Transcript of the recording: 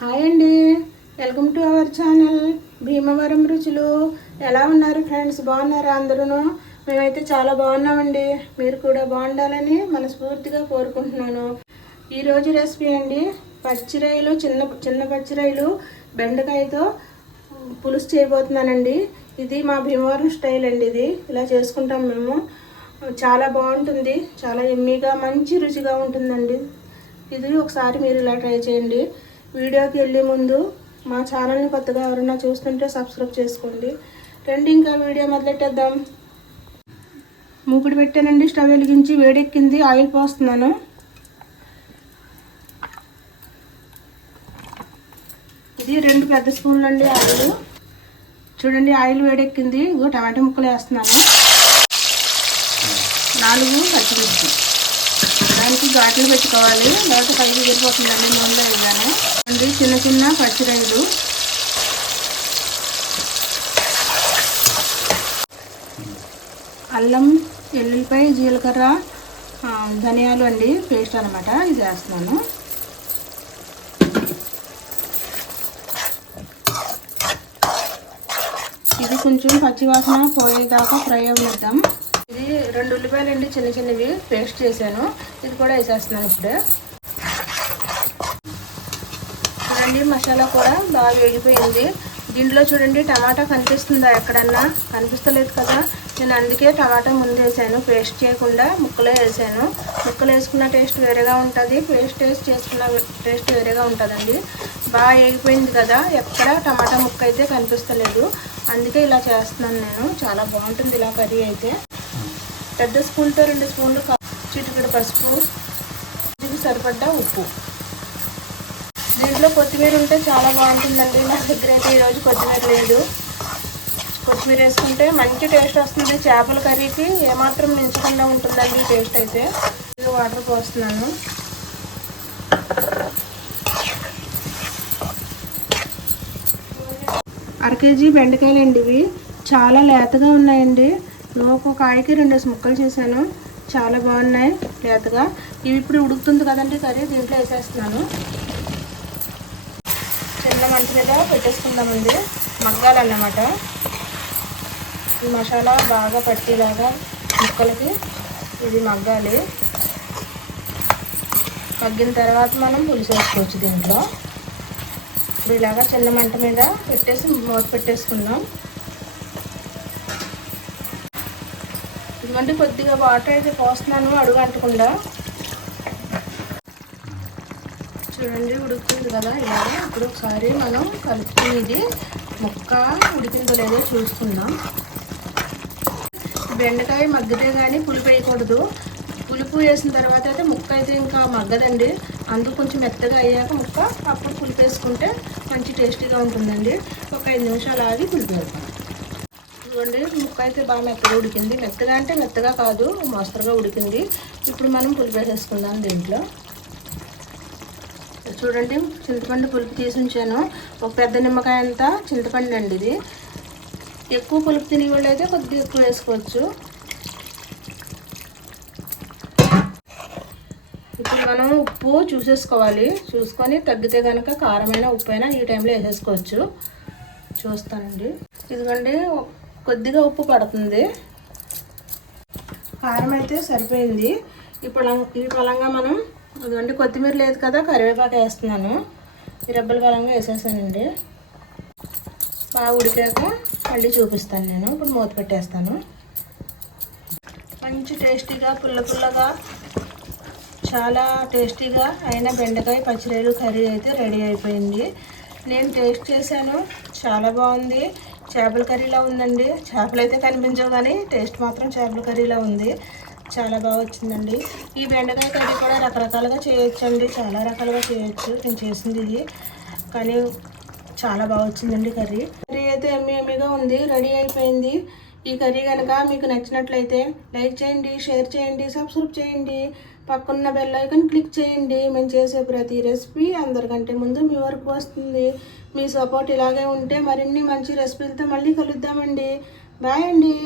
Hi అండి. Welcome to our channel. Bhimavaram రుచులు. ఎలా ఉన్నారు ఫ్రెండ్స్? బాగున్నారా అందరూ మేమైతే చాలా బాగున్నామండి. మీరు కూడా బాగుండాలని మనస్ఫూర్తిగా కోరుకుంటున్నాను. ఈరోజు రెసిపీ అండి పచ్చిరాయలు చిన్న చిన్న పచ్చిరాయలు బెండకాయతో పులుసు చేయబోతున్నానండి. ఇది మా భీమవరం స్టైల్ అండి ఇది. ఇలా చేసుకుంటాం మేము. చాలా బాగుంటుంది. చాలా ఎమ్మీగా మంచి రుచిగా ఉంటుందండి. ఇది ఒకసారి మీరు ఇలా ట్రై చేయండి. వీడియోకి వెళ్ళే ముందు మా ఛానల్ని కొత్తగా ఎవరైనా చూస్తుంటే సబ్స్క్రైబ్ చేసుకోండి. రండి ఇంకా వీడియో మొదలెట్టేద్దాం. మూకుడు పెట్టానండి స్టవ్ వెలిగించి వేడెక్కింది ఆయిల్ పోస్తున్నాను. ఇది రెండు పెద్ద స్పూన్లు అండి ఆయిల్. చూడండి ఆయిల్ వేడెక్కింది. ఇంకో టమాటా ముక్కలు వేస్తున్నాను. నాలుగు పచ్చిమిర్చి. దానికి ఘాట్లు పెట్టుకోవాలి. లేకపోతే పైకి వెళ్ళిపోతుందండి నూనెలో వేయగానే. అండి చిన్న చిన్న పచ్చిరైలు అల్లం ఎల్లుల్లిపాయ జీలకర్ర ధనియాలు అండి పేస్ట్ అనమాట ఇది వేస్తున్నాను. ఇది కొంచెం పచ్చివాసన పోయేదాకా ఫ్రై అవ్వద్దాం ఇది రెండు ఉల్లిపాయలు అండి చిన్న చిన్నవి పేస్ట్ చేశాను. ఇది కూడా వేసేస్తున్నాను ఇప్పుడే. చూడండి మసాలా కూడా బాగా వేగిపోయింది. దీంట్లో చూడండి టమాటా కనిపిస్తుందా ఎక్కడన్నా? కనిపిస్తలేదు కదా. నేను అందుకే టమాటా ముందు వేసాను. పేస్ట్ చేయకుండా ముక్కలే వేసాను. ముక్కలు వేసుకున్న టేస్ట్ వేరేగా ఉంటుంది. పేస్ట్ వేసి చేసుకున్న టేస్ట్ వేరేగా ఉంటుందండి. బాగా వేగిపోయింది కదా. ఎక్కడ టమాటా ముక్క అయితే కనిపిస్తలేదు. అందుకే ఇలా చేస్తున్నాను నేను. చాలా బాగుంటుంది ఇలా కర్రీ అయితే. పెద్ద స్పూన్తో రెండు స్పూన్లు కా- చిటికెడు పసుపు. ఇది సరిపడ్డ ఉప్పు. దీంట్లో కొత్తిమీర ఉంటే చాలా బాగుంటుందండి. నా దగ్గర అయితే ఈరోజు కొత్తిమీర లేదు. కొత్తిమీర వేసుకుంటే మంచి టేస్ట్ వస్తుంది. చేపల కర్రీకి ఏమాత్రం మించకుండా ఉంటుందండి టేస్ట్ అయితే. ఇది వాటర్ పోస్తున్నాను. అర కేజీ బెండకాయలు అండి ఇవి. చాలా లేతగా ఉన్నాయండి. ఒక కాయకి రెండు ముక్కలు చేశాను. చాలా బాగున్నాయి లేతగా. ఇవి ఇప్పుడు ఉడుకుతుంది కదండి కర్రీ దీంట్లో వేసేస్తున్నాను. చిన్న మంట మీద పెట్టేసుకుందామండి. మగ్గాలన్నమాట. ఈ మసాలా బాగా పట్టేలాగా ముక్కలకి ఇది మగ్గాలి. మగ్గిన తర్వాత మనం పులుసు వేసుకోవచ్చు దీంట్లో. ఇప్పుడు ఇలాగా చిన్న మంట మీద పెట్టేసి మూత పెట్టేసుకుందాం. ఇదిగంటే కొద్దిగా వాటర్ అయితే పోస్తున్నాను అడుగు అంటకుండా చూడండి ఉడుకుతుంది కదా ఇలా ఇప్పుడు ఒకసారి మనం కలుపుకుని ఇది ముక్క ఉడికిందో లేదో చూసుకుందాం. బెండకాయ మగ్గితే కానీ పులుపు వేయకూడదు. పులుపు వేసిన తర్వాత అయితే ముక్క అయితే ఇంకా మగ్గదండి. అందుకు కొంచెం మెత్తగా అయ్యాక ముక్క అప్పుడు పులుపు వేసుకుంటే మంచి టేస్టీగా ఉంటుందండి. ఒక ఐదు నిమిషాలు ఆగి పులుపు వేస్తాం ఇదిగోండి ముక్క అయితే బాగా మెత్తగా ఉడికింది. మెత్తగా అంటే మెత్తగా కాదు మోస్తరుగా ఉడికింది. ఇప్పుడు మనం పులుపు వేసేసుకుందాం దీంట్లో. చూడండి చింతపండు పులుపు తీసి ఉంచాను. ఒక పెద్ద నిమ్మకాయ అంతా చింతపండు అండి ఇది. ఎక్కువ పులుపు తినే వాళ్ళు అయితే కొద్దిగా ఎక్కువ వేసుకోవచ్చు. ఇప్పుడు మనం ఉప్పు చూసేసుకోవాలి. చూసుకొని తగ్గితే కనుక కారమైన ఉప్పు అయినా ఈ టైంలో వేసేసుకోవచ్చు. చూస్తానండి. ఇదిగోండి కొద్దిగా ఉప్పు పడుతుంది. కారం అయితే సరిపోయింది. ఇప్పుడు ఈ పలంగా మనం అదిగోండి కొత్తిమీర లేదు కదా కరివేపాకు వేస్తున్నాను. ఈ రెబ్బల వేసేసానండి. బాగా ఉడికాక మళ్ళీ చూపిస్తాను నేను. ఇప్పుడు మూత పెట్టేస్తాను. మంచి టేస్టీగా పుల్ల పుల్లగా చాలా టేస్టీగా అయిన బెండకాయ పచ్చిరేలు కర్రీ అయితే రెడీ అయిపోయింది. నేను టేస్ట్ చేశాను. చాలా బాగుంది. చేపల కర్రీలా ఉందండి. చేపలు అయితే కనిపించవు కానీ టేస్ట్ మాత్రం చేపల కర్రీలా ఉంది. చాలా బాగా వచ్చిందండి. ఈ బెండకాయ కర్రీ కూడా రకరకాలుగా చేయొచ్చండి. చాలా రకాలుగా చేయొచ్చు. నేను చేసింది ఇది. కానీ చాలా బాగా వచ్చిందండి కర్రీ. కర్రీ అయితే ఎమ్మె ఎమ్మెగా ఉంది. రెడీ అయిపోయింది. ఈ కర్రీ కనుక మీకు నచ్చినట్లయితే లైక్ చేయండి షేర్ చేయండి సబ్స్క్రైబ్ చేయండి. పక్కన్న బెల్ ఐకన్ క్లిక్ చేయండి. మేము చేసే ప్రతి రెసిపీ అందరికంటే ముందు మీ వరకు వస్తుంది. మీ సపోర్ట్ ఇలాగే ఉంటే మరిన్ని మంచి రెసిపీలతో మళ్ళీ కలుద్దామండి. బాయ్ అండి.